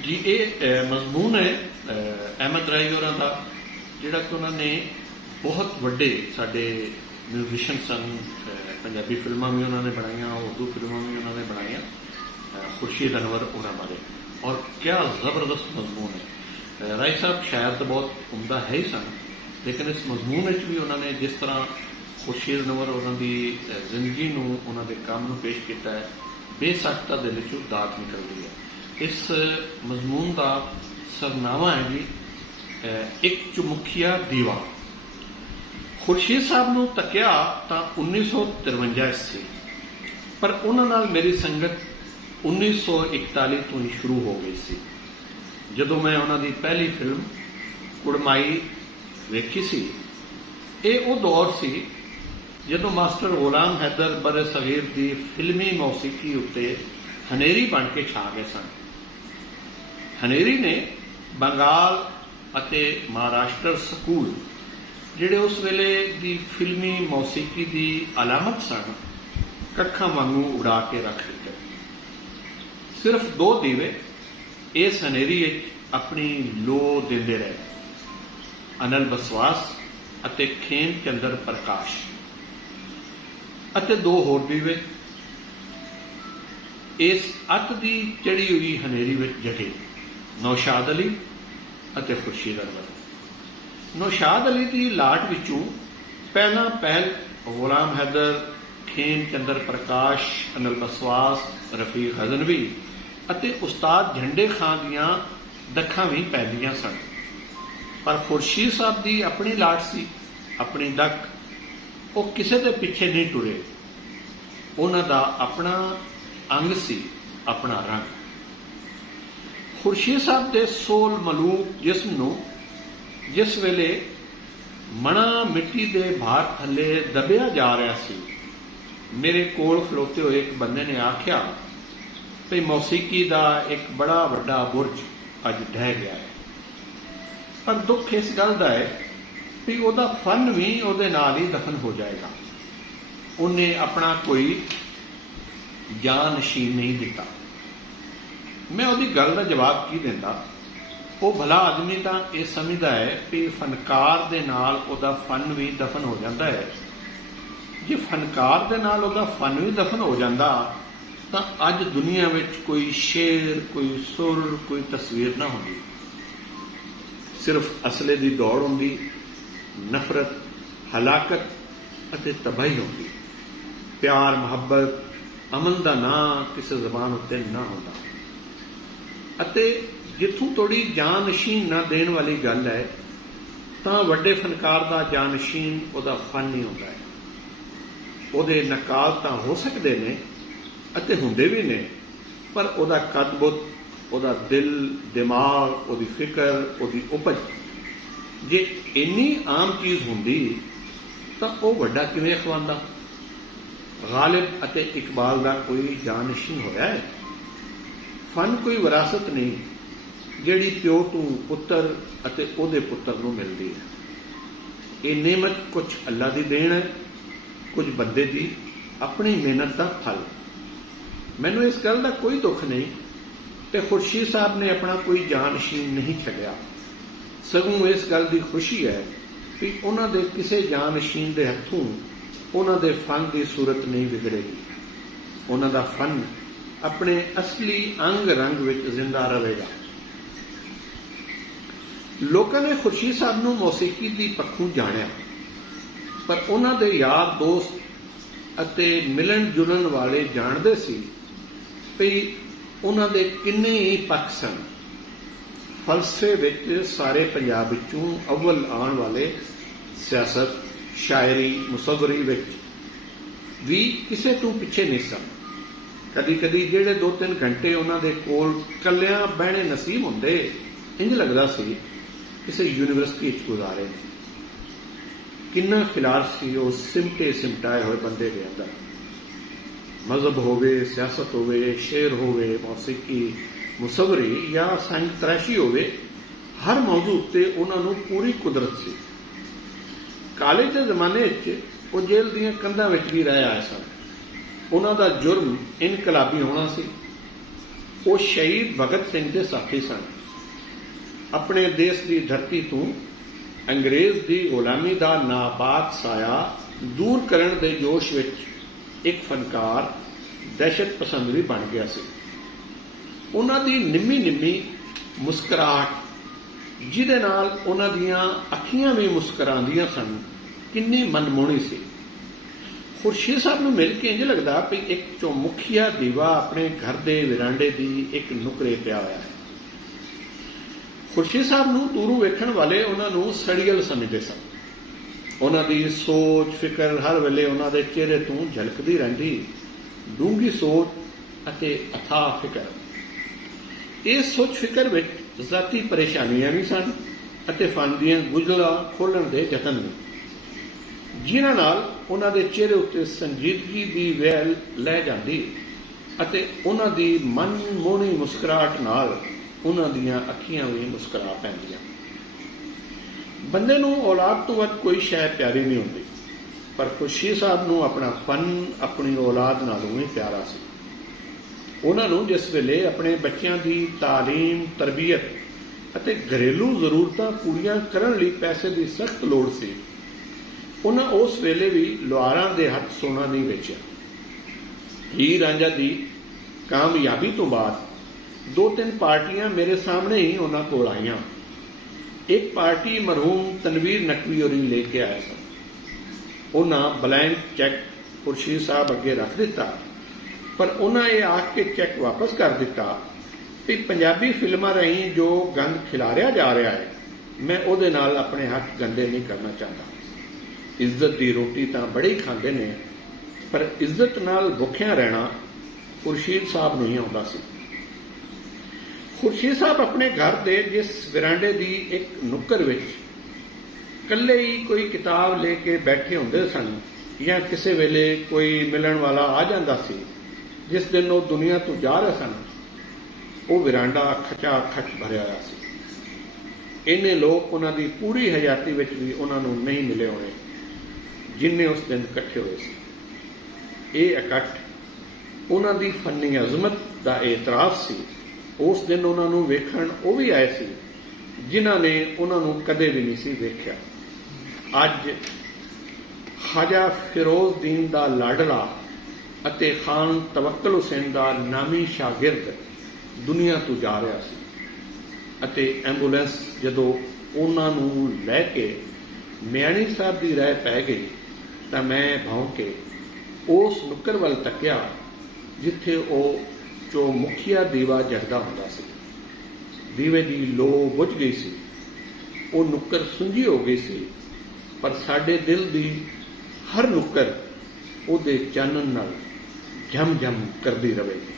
जी ये मजमून है अहमद राय होरां दा जिहड़ा कि उन्होंने बहुत वड्डे साडे म्यूजिशियन सन। पंजाबी फिल्मां भी उन्होंने बनाईयां, उर्दू फिल्मां भी उन्होंने बनाईयां खुर्शीद अनवर होरां बारे, और क्या ज़बरदस्त मजमून है। राय साहब शायर तो बहुत उमदा है ही सन, लेकिन इस मजमून भी उन्होंने जिस तरह खुर्शीद अनवर उन्हों की जिंदगी नूं उन्हों के काम नूं पेश किया है, बेसख्ता दिल चों दात निकलती है। इस मजमून का सरनामा है जी एक चुमुखिया दीवा। खुर्शीद साहब नूं तकिया तो 1953 सी, पर उन्हां नाल मेरी संगत 1941 तो ही शुरू हो गई सी, जदों मैं उन्हां दी पहली फिल्म कुड़माई वेखी सी। ये वो दौर सी जदों मास्टर गुलाम हैदर बरे सगीर की फिल्मी मौसीकी उत्ते हनेरी बन के छा गए सन। हनेरी ने बंगाल अते महाराष्ट्र स्कूल जिहड़े उस वेले की फिल्मी मौसीकी की अलामत सन, कखा वांगू उड़ा के रख दिते। सिर्फ 2 दीवे इस हनेरी अपनी लो देंदे रहे, अनिल बसवास अते खेम चंद्र प्रकाश, अते 2 होर दीवे इस अत की चढ़ी हुई हनेरी में जगे, नौशाद अली अते खुर्शीद अनवर। नौशाद अली की लाट विचों पहला पहल गुलाम हैदर, खेम चंद्र प्रकाश, अनिल बसवास, रफीक हजनवी अते उस्ताद झंडे खां दियां दखां भी पैंदियां सन। पर खुर्शीद साहब की अपनी लाट सी, अपनी दख, वो किसी के पीछे नहीं टुरे। उन्हां दा अपना अंग सी, अपना रंग। खुर्शीद साहब के सोल मलूक जिस्म नूं जिस वेले मणा मिट्टी के भार थले दबिया जा रहा सी, मेरे कोल खलोते हुए एक बंदे ने आख्या भई मौसीकी का एक बड़ा वड्डा बुरज अज ढह गया है। पर दुख इस गल का है भी वह फन भी उहदे नाल ही दफन हो जाएगा। उन्हें अपना कोई जानशीन नहीं दिता। मैं उहदी गल का जवाब की देंदा? वो भला आदमी तो यह समझदा है कि फनकार दे नाल उहदा फन भी दफन हो जाता है। जे फनकार दे नाल उहदा फन भी दफन हो जाता तो अज दुनिया में कोई शेर, कोई सुर, कोई तस्वीर ना होंदी। सिर्फ असले की दौड़ होंदी, नफरत, हलाकत अते तबाही होंदी। प्यार, मुहब्बत, अमन का ना किसी जबान उत्ते ना होंदा। अते जिथों थोड़ी जानशीन ना देण वाली गल है तो वड्डे फनकार का जानशीन उहदा फन नहीं होंदा है। उहदे नकाल तो हो सकते ने अते हुंदे भी ने, पर उहदा कद-बुत, उहदा दिल, दिमाग, उहदी फिक्र, उहदी उपज जे इन्नी आम चीज़ होंदी तो वह वड्डा किवें अखवांदा। गालिब अते इकबाल का कोई जानशीन होया है? फन कोई विरासत नहीं जिहड़ी प्यो तो पुत्र अते उहदे पुत्र नूं मिलदी है। ये नेमत कुछ अल्लाह की देन है, कुछ बंदे की अपनी मेहनत का फल। मैनूं इस गल का कोई दुख नहीं कि खुर्शीद साहब ने अपना कोई जानशीन नहीं छड्डिया, सगों इस गल की खुशी है कि उन्हां दे किसी जानशीन के हथों उन्हां दे फन की सूरत नहीं बिगड़ेगी। उन्हां दा फन अपने असली अंग रंग विच जिंदा रहेगा। लोगों ने खुर्शीद साहब नूं मौसीकी दी पक्षों जाणिया, पर उन्हां दे यार दोस्त अते मिलन जुलन वाले जानते सी कि उन्हां दे किन्ने ही पक्ष सन। फलसफे विच सारे पंजाब विचों अव्वल आउण वाले सियासत, शायरी, मुसव्वरी विच भी किसे तो पिछे नहीं सन। कदी कदी जिहड़े 2-3 घंटे उन्हां दे कोल कल्लियां बहने नसीब हुंदे, इंज लगदा सी किसी यूनीवर्सिटी गुजारे। किन्ना खिलाफ सी वो सिमटे सिमटाए हुए बंदे के अंदर। मजहब होवे, सियासत होवे, शेर होवे, मौसीकी, मुसव्वरी या संग तराशी होवे, हर मौजू उत्ते उन्हां नूं पूरी कुदरत सी। कॉलेज के जमाने वो जेल दीयां कंधां विच भी रह आए सन। उन्हां दा जुर्म इनकलाबी होना सी, ਉਹ ਸ਼ਹੀਦ ਭਗਤ ਸਿੰਘ ਦੇ ਸਾਥੀ ਸਨ। ਆਪਣੇ ਦੇਸ਼ ਦੀ ਧਰਤੀ ਤੋਂ ਅੰਗਰੇਜ਼ ਦੀ ਗੁਲਾਮੀ ਦਾ ਨਾਪਾਕ ਸਾਇਆ ਦੂਰ ਕਰਨ ਦੇ ਜੋਸ਼ ਵਿੱਚ ਇੱਕ ਫਨਕਾਰ ਦਹਿਸ਼ਤ ਪਸੰਦ ਵੀ ਬਣ ਗਿਆ ਸੀ। ਉਹਨਾਂ ਦੀ ਨਿੰਮੀ ਮੁਸਕਰਾਹਟ, ਜਿਹਦੇ ਨਾਲ ਉਹਨਾਂ ਦੀਆਂ ਅੱਖੀਆਂ ਵੀ ਮੁਸਕਰਾਉਂਦੀਆਂ ਸਨ, ਕਿੰਨੀ ਮਨਮੋਹਣੀ ਸੀ। ਖੁਰਸ਼ੀਦ ਸਾਹਿਬ ਨੂੰ ਮਿਲ ਕੇ ਇੰਝ ਲੱਗਦਾ ਵੀ ਇੱਕ ਚੌਮੁਖੀਆ ਦੀਵਾ ਆਪਣੇ ਘਰ ਦੇ ਵਿਰਾਂਡੇ ਦੀ ਇੱਕ ਨੁਕਰੇ ਪਿਆ ਹੋਇਆ ਹੈ। ਖੁਰਸ਼ੀਦ ਸਾਹਿਬ ਨੂੰ ਦੂਰੋਂ ਵੇਖਣ ਵਾਲੇ ਉਹਨਾਂ ਨੂੰ ਸੜੀਅਲ ਸਮਝਦੇ ਸਨ। ਉਹਨਾਂ ਦੀ ਸੋਚ ਫਿਕਰ ਹਰ ਵੇਲੇ ਉਹਨਾਂ ਦੇ ਚਿਹਰੇ ਤੋਂ ਝਲਕਦੀ ਰਹਿੰਦੀ, ਡੂੰਘੀ ਸੋਚ ਅਤੇ ਅਥਾਹ ਫਿਕਰ। ਇਸ ਸੋਚ ਫਿਕਰ ਵਿੱਚ ਜ਼ਾਤੀ ਪਰੇਸ਼ਾਨੀਆਂ ਵੀ ਸਨ ਅਤੇ ਫਨ ਦੀਆਂ ਗੁੰਝਲਾਂ ਖੋਲ੍ਹਣ ਦੇ ਯਤਨ ਵੀ, ਜਿਨ੍ਹਾਂ ਨਾਲ ਉਹਨਾਂ ਦੇ ਚਿਹਰੇ ਉੱਤੇ ਸੰਜੀਦਗੀ ਦੀ ਵਹਿਲ ਲੈ ਜਾਂਦੀ ਅਤੇ ਉਹਨਾਂ ਦੀ ਮਨਮੋਹਣੀ ਮੁਸਕਰਾਹਟ ਨਾਲ ਉਹਨਾਂ ਦੀਆਂ ਅੱਖੀਆਂ ਵੀ ਮੁਸਕਰਾ ਪੈਂਦੀਆਂ। ਬੰਦੇ ਨੂੰ ਔਲਾਦ ਤੋਂ ਵੱਧ ਕੋਈ ਸ਼ੈ ਪਿਆਰੀ ਨਹੀਂ ਹੁੰਦੀ, ਪਰ ਖੁਰਸ਼ੀਦ ਸਾਹਿਬ ਨੂੰ ਆਪਣਾ ਫਨ ਆਪਣੀ ਔਲਾਦ ਨਾਲੋਂ ਵੀ ਪਿਆਰਾ ਸੀ। ਉਹਨਾਂ ਨੂੰ ਜਿਸ ਵੇਲੇ ਆਪਣੇ ਬੱਚਿਆਂ ਦੀ ਤਾਲੀਮ, ਤਰਬੀਅਤ ਅਤੇ ਘਰੇਲੂ ਜ਼ਰੂਰਤਾਂ ਪੂਰੀਆਂ ਕਰਨ ਲਈ ਪੈਸੇ ਦੀ ਸਖਤ ਲੋੜ ਸੀ, ਉਹਨਾਂ ਉਸ ਵੇਲੇ ਵੀ ਲੁਹਾਰਾਂ ਦੇ ਹੱਥ ਸੋਨਾ ਨਹੀਂ ਵੇਚਿਆ। ਹੀਰ ਰਾਂਝਾ ਦੀ ਕਾਮਯਾਬੀ ਤੋਂ ਬਾਅਦ 2-3 ਪਾਰਟੀਆਂ ਮੇਰੇ ਸਾਹਮਣੇ ਹੀ ਉਹਨਾਂ ਕੋਲ ਆਈਆਂ। ਇੱਕ ਪਾਰਟੀ ਮਰਹੂਮ ਤਨਵੀਰ ਨਕਵੀ ਹੋਰੀ ਲੈ ਕੇ ਆਏ ਸਨ। ਉਹਨਾਂ ਬਲੈਂਕ ਚੈੱਕ ਖੁਰਸ਼ੀਦ ਸਾਹਿਬ ਅੱਗੇ ਰੱਖ ਦਿੱਤਾ, ਪਰ ਉਹਨਾਂ ਇਹ ਆਖ ਕੇ ਚੈੱਕ ਵਾਪਸ ਕਰ ਦਿੱਤਾ ਵੀ ਪੰਜਾਬੀ ਫਿਲਮਾਂ ਰਾਹੀਂ ਜੋ ਗੰਦ ਖਿਲਾਰਿਆ ਜਾ ਰਿਹਾ ਹੈ, ਮੈਂ ਉਹਦੇ ਨਾਲ ਆਪਣੇ ਹੱਥ ਗੰਦੇ ਨਹੀਂ ਕਰਨਾ ਚਾਹੁੰਦਾ। ਇੱਜ਼ਤ ਦੀ ਰੋਟੀ ਤਾਂ ਬੜੇ ਖਾਂਦੇ ਨੇ, ਪਰ ਇੱਜ਼ਤ ਨਾਲ ਭੁੱਖਿਆਂ ਰਹਿਣਾ ਖੁਰਸ਼ੀਦ ਸਾਹਿਬ ਨੂੰ ਹੀ ਆਉਂਦਾ ਸੀ। ਖੁਰਸ਼ੀਦ ਸਾਹਿਬ ਆਪਣੇ ਘਰ ਦੇ ਜਿਸ ਵਿਰਾਂਡੇ ਦੀ ਇੱਕ ਨੁੱਕਰ ਵਿੱਚ ਇਕੱਲੇ ਹੀ ਕੋਈ ਕਿਤਾਬ ਲੈ ਕੇ ਬੈਠੇ ਹੁੰਦੇ ਸਨ, ਜਾਂ ਕਿਸੇ ਵੇਲੇ ਕੋਈ ਮਿਲਣ ਵਾਲਾ ਆ ਜਾਂਦਾ ਸੀ ਜਿਸ ਦਿਨ ਉਹ ਦੁਨੀਆ ਤੋਂ ਜਾ ਰਹੇ ਸਨ, ਉਹ ਵਿਰਾਂਡਾ ਖਚਾ ਖਚ ਭਰਿਆ ਹੋਇਆ ਸੀ। ਇੰਨੇ ਲੋਕ ਉਹਨਾਂ ਦੀ ਪੂਰੀ ਹਯਾਤੀ ਵਿੱਚ ਵੀ ਉਹਨਾਂ ਨੂੰ ਨਹੀਂ ਮਿਲੇ ਹੋਣੇ ਜਿੰਨੇ ਉਸ ਦਿਨ ਇਕੱਠੇ ਹੋਏ ਸੀ। ਇਹ ਇਕੱਠ ਉਹਨਾਂ ਦੀ ਫਨੀ ਅਜ਼ਮਤ ਦਾ ਇਤਰਾਫ ਸੀ। ਉਸ ਦਿਨ ਉਹਨਾਂ ਨੂੰ ਵੇਖਣ ਉਹ ਵੀ ਆਏ ਸੀ ਜਿਨ੍ਹਾਂ ਨੇ ਉਹਨਾਂ ਨੂੰ ਕਦੇ ਵੀ ਨਹੀਂ ਸੀ ਵੇਖਿਆ। ਅੱਜ ਖਾਜਾ ਫਿਰੋਜ਼ਦੀਨ ਦਾ ਲਾਡਲਾ ਅਤੇ ਖਾਨ ਤਵੱਕਲ ਹੁਸੈਨ ਦਾ ਨਾਮੀ ਸ਼ਾਗਿਰਦ ਦੁਨੀਆ ਤੋਂ ਜਾ ਰਿਹਾ ਸੀ, ਅਤੇ ਐਂਬੂਲੈਂਸ ਜਦੋਂ ਉਹਨਾਂ ਨੂੰ ਲੈ ਕੇ ਮਿਆਣੀ ਸਾਹਿਬ ਦੀ ਰਾਹ ਪੈ ਗਈ ਤਾਂ ਮੈਂ ਭੌਂ ਕੇ ਉਸ ਨੁੱਕਰ ਵੱਲ ਤੱਕਿਆ ਜਿੱਥੇ ਉਹ ਚੌਮੁਖੀਆ ਦੀਵਾ ਜਗਦਾ ਹੁੰਦਾ ਸੀ। ਦੀਵੇ ਦੀ ਲੋ ਬੁਝ ਗਈ ਸੀ, ਉਹ ਨੁੱਕਰ ਸੁੰਝੀ ਹੋ ਗਈ ਸੀ, ਪਰ ਸਾਡੇ ਦਿਲ ਦੀ ਹਰ ਨੁੱਕਰ ਉਹਦੇ ਚਾਨਣ ਨਾਲ ਝਮ-ਝਮ ਕਰਦੀ ਰਹੇਗੀ।